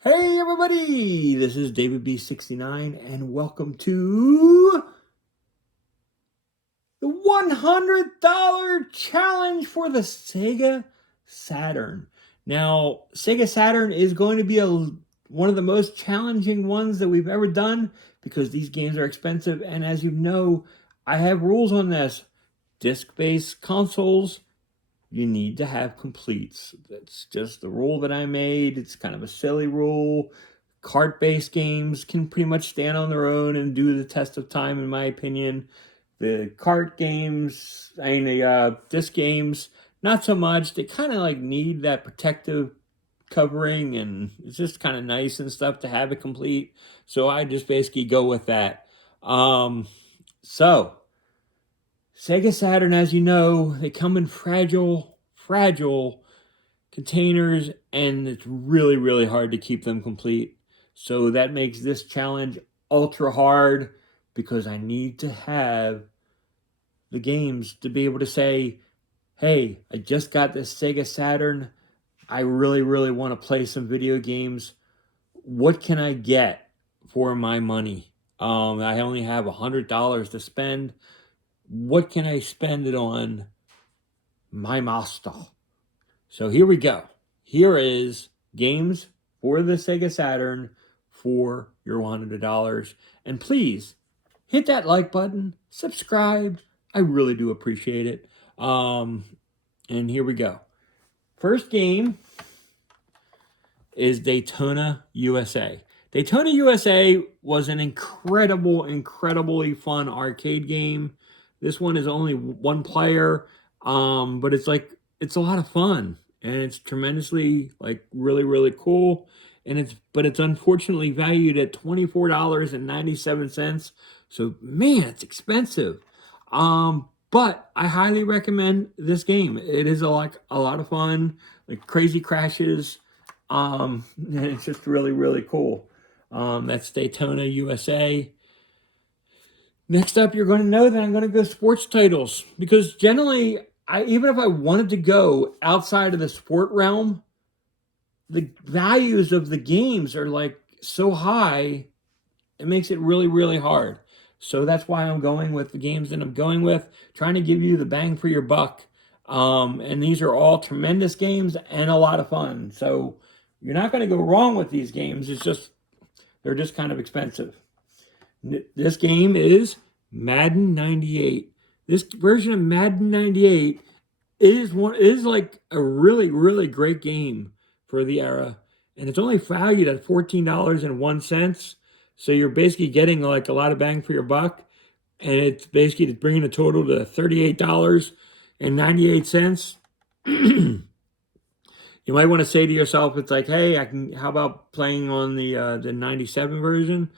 Hey everybody, this is David B69 and welcome to the $100 challenge for the Sega Saturn. Now, Sega Saturn is going to be one of the most challenging ones that we've ever done because these games are expensive, and as you know, I have rules on this. Disc-based consoles, you need to have completes. That's just the rule that I made. It's kind of a silly rule. Cart-based games can pretty much stand on their own and do the test of time, in my opinion. The cart games, the disc games, not so much. They kind of like need that protective covering, and it's just kind of nice and stuff to have it complete. So I just basically go with that. So Sega Saturn, as you know, they come in fragile containers, and it's really, really hard to keep them complete. So that makes this challenge ultra hard because I need to have the games to be able to say, hey, I just got this Sega Saturn. I really, really want to play some video games. What can I get for my money? I only have $100 to spend. What can I spend it on? My master. So here we go. Here is games for the Sega Saturn for your $100. And please hit that like button, subscribe. I really do appreciate it. And here we go. First game is Daytona USA. Daytona USA was an incredibly fun arcade game. This one is only one player, but it's a lot of fun, and it's tremendously really cool. And it's unfortunately valued at $24.97. So man, it's expensive. But I highly recommend this game. It is a lot of fun, like crazy crashes. And it's just really cool. That's Daytona USA. Next up, you're going to know that I'm going to go sports titles because generally, even if I wanted to go outside of the sport realm, the values of the games are like so high, it makes it really hard. So that's why I'm going with the games that I'm going with, trying to give you the bang for your buck. And these are all tremendous games and a lot of fun. So you're not going to go wrong with these games. They're just kind of expensive. This game is Madden 98. This version of Madden 98 is like a really great game for the era, and it's only valued at $14.01. So you're basically getting like a lot of bang for your buck, and it's basically bringing the total to $38.98. You might want to say to yourself, it's like, hey, how about playing on the 97 version?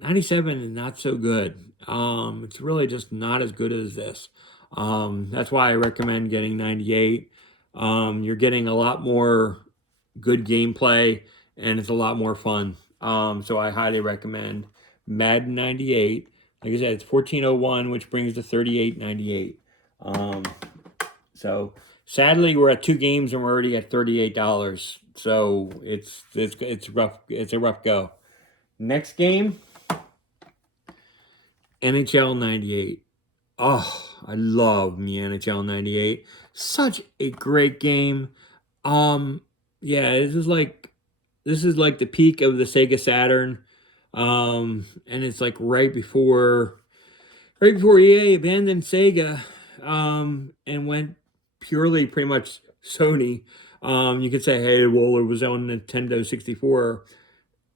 97 is not so good. It's really just not as good as this. That's why I recommend getting 98. You're getting a lot more good gameplay, and it's a lot more fun. So I highly recommend Madden 98. Like I said, it's 1401, which brings to 38.98. So sadly, we're at two games and we're already at $38. So it's rough. It's a rough go. Next game, NHL 98. Oh, I love me NHL 98. Such a great game. Yeah, this is like the peak of the Sega Saturn. And it's like right before EA abandoned Sega, and went purely pretty much Sony. You could say, hey, well, it was on Nintendo 64.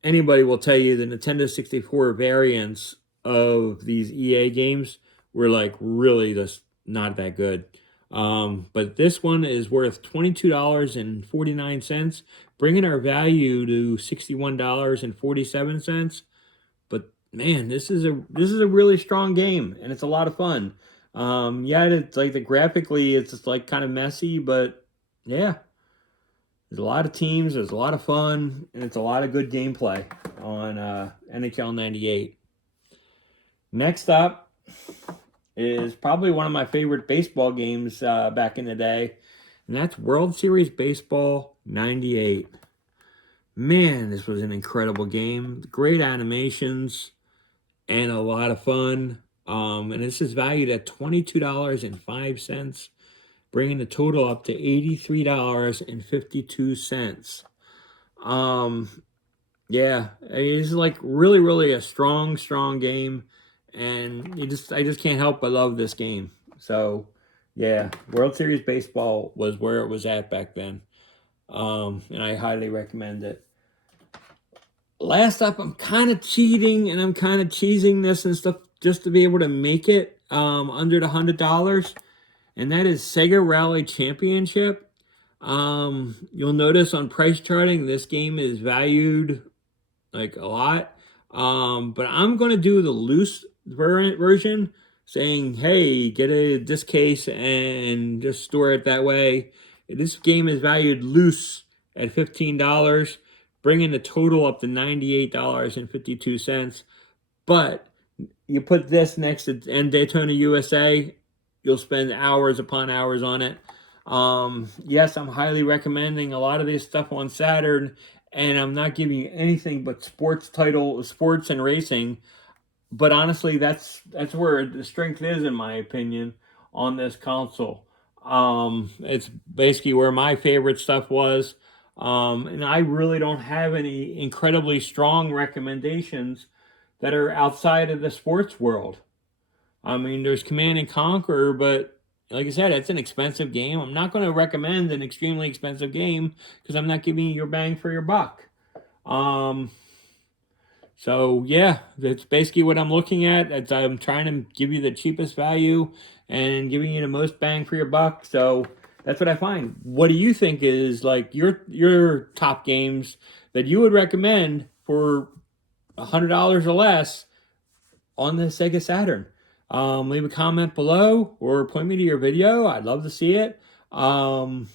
Anybody will tell you the Nintendo 64 variants of these EA games were like really just not that good. But this one is worth $22.49, bringing our value to $61.47. But man, this is a really strong game, and it's a lot of fun. Yeah, it's like graphically, it's just like kind of messy, but yeah, there's a lot of teams, there's a lot of fun, and it's a lot of good gameplay on NHL 98. Next up is probably one of my favorite baseball games back in the day, and that's World Series Baseball 98. Man, this was an incredible game. Great animations and a lot of fun. And this is valued at $22.05, bringing the total up to $83.52. Um, yeah, it's like really, really a strong, strong game, and I just can't help but love this game. So, yeah, World Series baseball was where it was at back then, and I highly recommend it. Last up, I'm kind of cheating and I'm kind of cheesing this and stuff just to be able to make it under the $100, and that is Sega Rally Championship. You'll notice on price charting, this game is valued like a lot. But I'm gonna do the loose version, saying, hey, get a disc case and just store it that way. This game is valued loose at $15, bringing the total up to $98.52. But you put this next to Daytona USA, you'll spend hours upon hours on it. Yes, I'm highly recommending a lot of this stuff on Saturn, and I'm not giving you anything but sports and racing. But honestly, that's where the strength is, in my opinion, on this console. It's basically where my favorite stuff was. And I really don't have any incredibly strong recommendations that are outside of the sports world. I mean, there's Command and Conquer, but like I said, it's an expensive game. I'm not going to recommend an extremely expensive game because I'm not giving you your bang for your buck. Um, so yeah, that's basically what I'm looking at. I'm trying to give you the cheapest value and giving you the most bang for your buck. So that's what I find. What do you think is like your top games that you would recommend for $100 or less on the Sega Saturn? Leave a comment below or point me to your video. I'd love to see it. I'm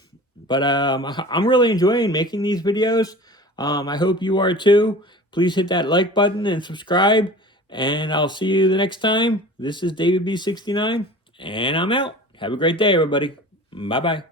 really enjoying making these videos. I hope you are too. Please hit that like button and subscribe. And I'll see you the next time. This is David B69, and I'm out. Have a great day, everybody. Bye-bye.